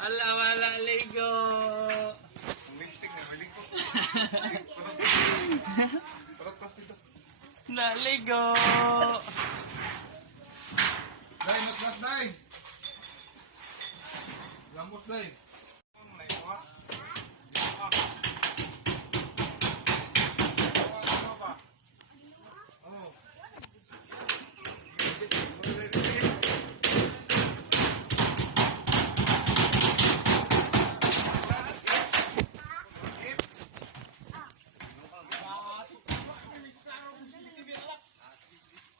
Ala, wala ligo. Naligo. Dai, matmas dai. Lambot dai.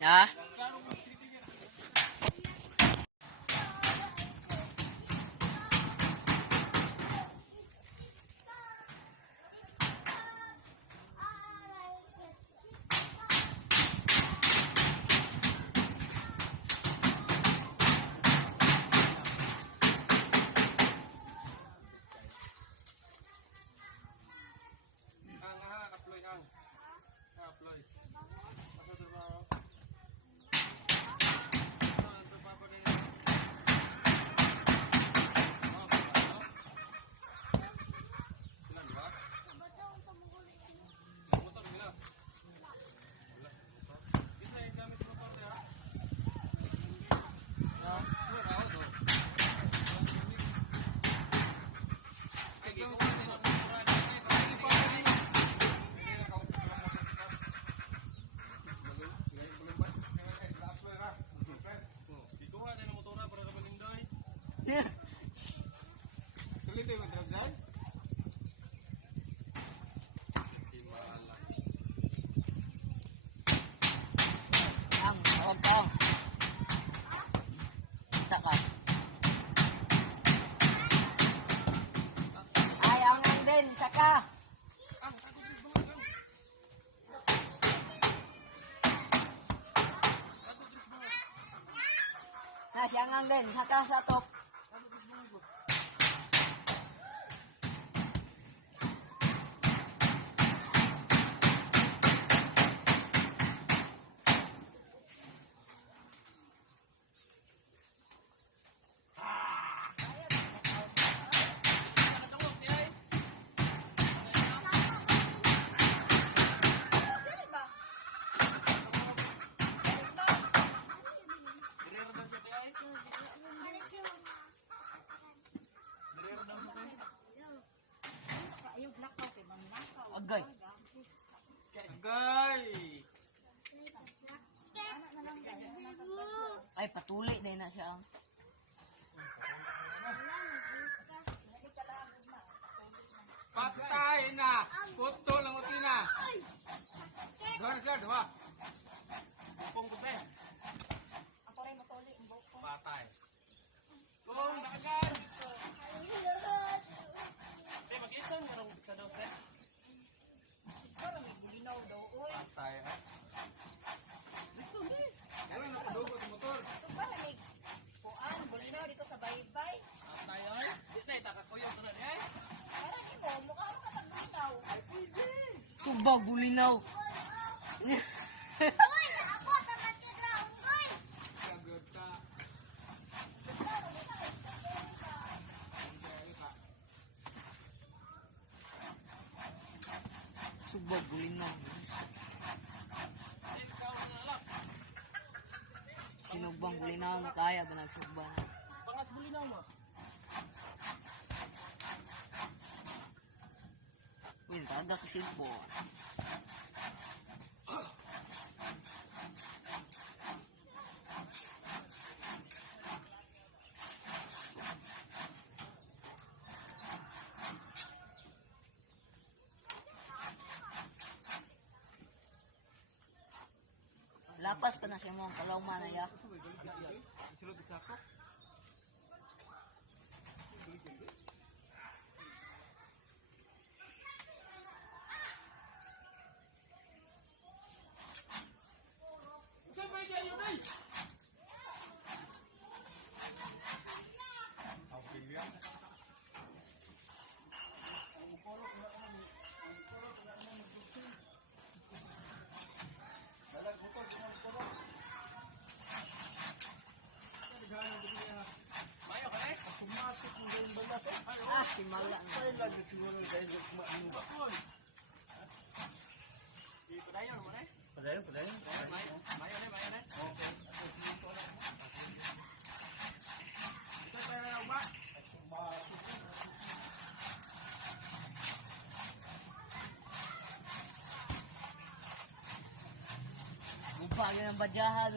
Ya. Ayaw nang din, saka. Nasyangang din, saka satok. Agay. Agay. Ay, patuli dahil na siya. Patay na. Puto lang uti na. Dua na siya, dua. Pupong ko pe. Ako rin matuli ang buko. Patay. Pupong, nakagan. Mag-isang marong sa daw, sir. Parang may bulinaw daw. Uy, Patay ha. Ano nakadugo sa motor? ito parang may kuan, bulinaw dito sa baybay. Patay, ay. Dito, itakakuyong ko na niya, eh. Parang ito, mukha ako katag-bulinaw. Subang bulinaw. Uy, ako, tapat-tira, unggoy. Kagod ka. Subang bulinaw. Sinugbang bulinaw na kaya ba nagsugbang? Pangas bulinaw mo. Uy, taga kasilpo. Lapas pa na siya mo ang kalawman na ya. Simala. Ay, lagi siguro dahil ano ba? Padayon, padayon. Okay. Ito tayo na ba? Gupa ka ng badyahan.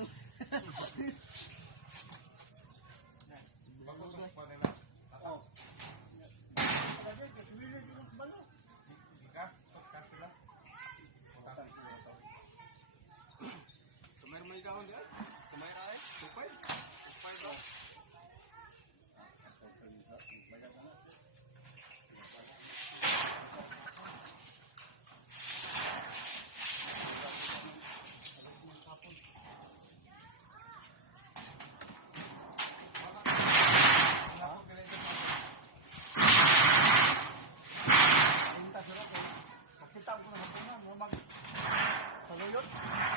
Oh. Kumain mo ikaw hindi? Kumain ay? Kupay? Kupay ba?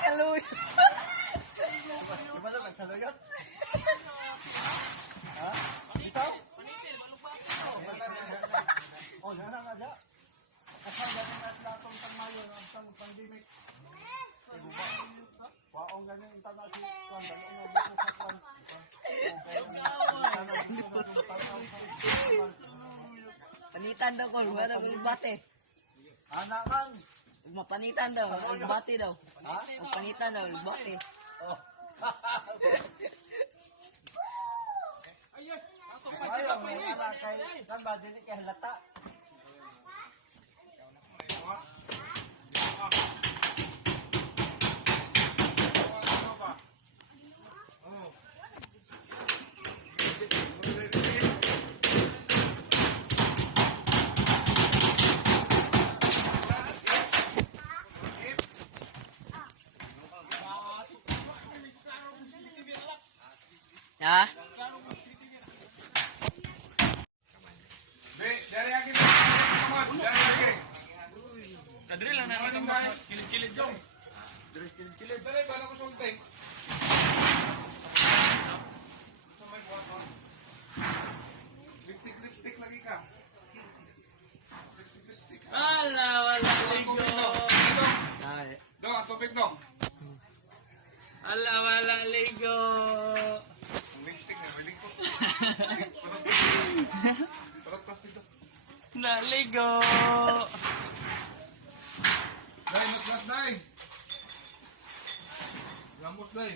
Kaluy. Diba na nagsaluyot? Ha? Ikaw? Oh, nana nga dyan. Kasal ganyan na sila itong pangmayo ng pandemic. Waong ganyan yung tanah si Kwan. Ganyan nga dito sa Kwan. Panitan daw ko, wala ko bate. Anak man. Mapanitan daw, bate daw. Ha? Panitan daw, bate. Oh. Ayun, mga anak kay kan ba dili kay halata. Ha? Dari lagi. Dari lagi. Kadri lang na naman ang kilid-kilid yung. Dari kilid. Dali bala ko sultay. Samay buhat mo. Lipstick lagi ka. Ala, wala ligo. Dong, tubig dong. Ala, wala ligo. Lipstick na, wiling ko. Parang plastic to. Naligo. Dai, matlas dai. Gambot dai.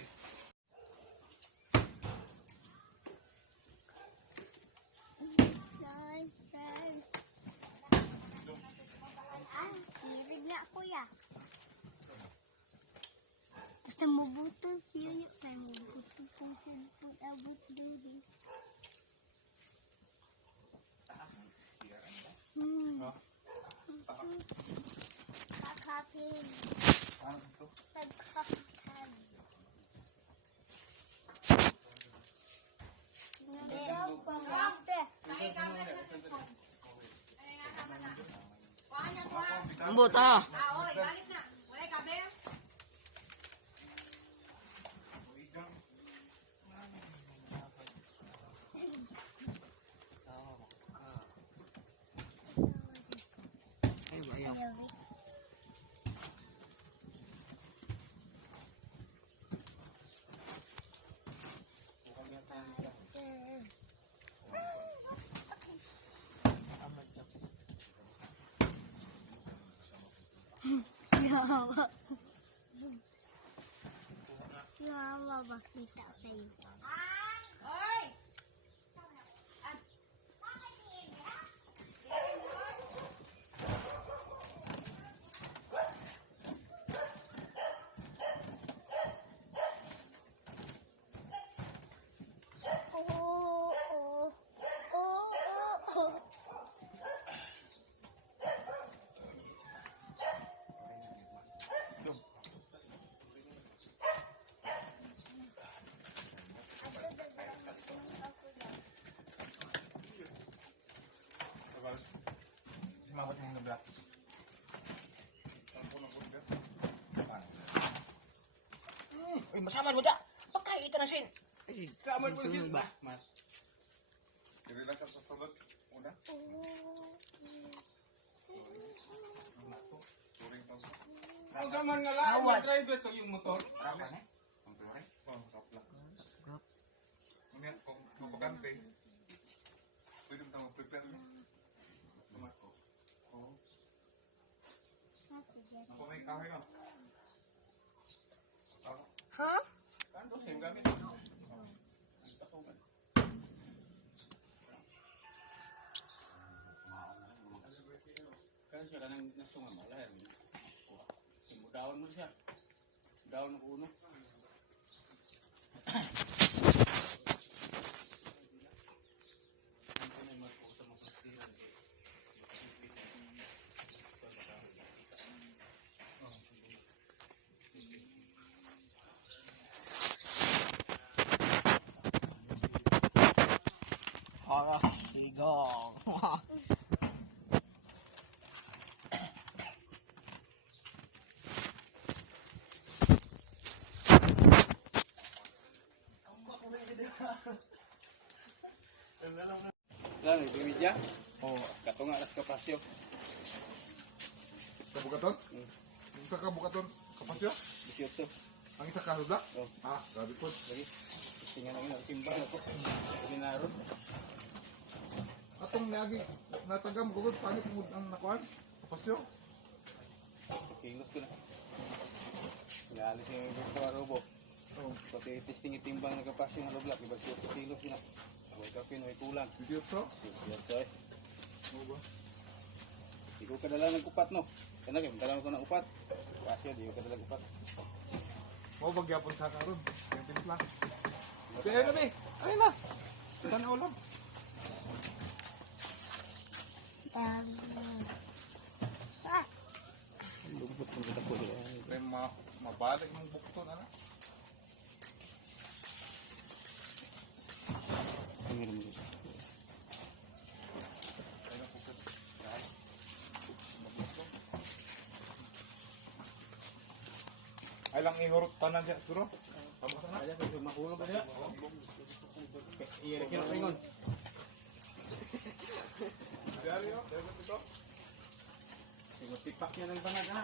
Kirig na kuya. Basta mabutos yun yung may mabutos ang cellphone abot dito. Kakapin. Pagkapitan. Ngayon, pangate. Ambot ha. Ay, bayaw. Yawa. Yawa, bakita kayo. Sumabot mo ng black. Uy, masaman mo da. Pagkain ito na sin. Ay, Sumabot mo sunod siya ba? Mas. Dili lang sa sulot. Una. Kung sa man nga lang, mag-drive ito yung motor. Rame ne? Ang tuloy. Oh, kapla. Ngunit kung mapagante, pwede mo tayo mag-prepare yun. Tumato. Oo. Ako may kahoy no? Ako. Ha? Saan to? Same gamit. Kan siya kanang nasungan mo lahat. Daon mo siya. Daon ng uno. Para sigong. Lang, bibidya. Oh, kato nga alas kapasyo. Kabukaton? Yung isa kabukaton, kapasyo? 18. Ang isa kahudla? Oh. Ah, grabe po. Lagi. Tingnan lang yung timbang ako. Hindi naroon. Atong lagi, natagam ko, paano kung ang nakuhan? Kapasyo? Kilos ko na. Naalis yung Dr. Arobo. Oo. Pati testing itimbang ng kapasyo ng lublak. Iba 18 kilos na. Huwag kapin, may kulang. Video to? Yan so eh. Oo ba? Ikaw kadala ng upat no. Kana kay kadala ko ng upat. Kasya di ko kadala ng upat. Mau bagyapon sa karon. Yung timpla. Okay, ayun na be. Ayun na. Sana ulam. Lubot ng kita ko dito. May mabalik ng bukto na na. Pangiram mo. Ayun na bukto. Ay lang ihurot tanan siya siguro. Tama na. Aja ko mahulog ba siya? Iya kilo pingon. Dari yo, dapat ito. Tingnan tipak niya ng banag ha.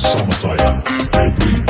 Summer Saya, every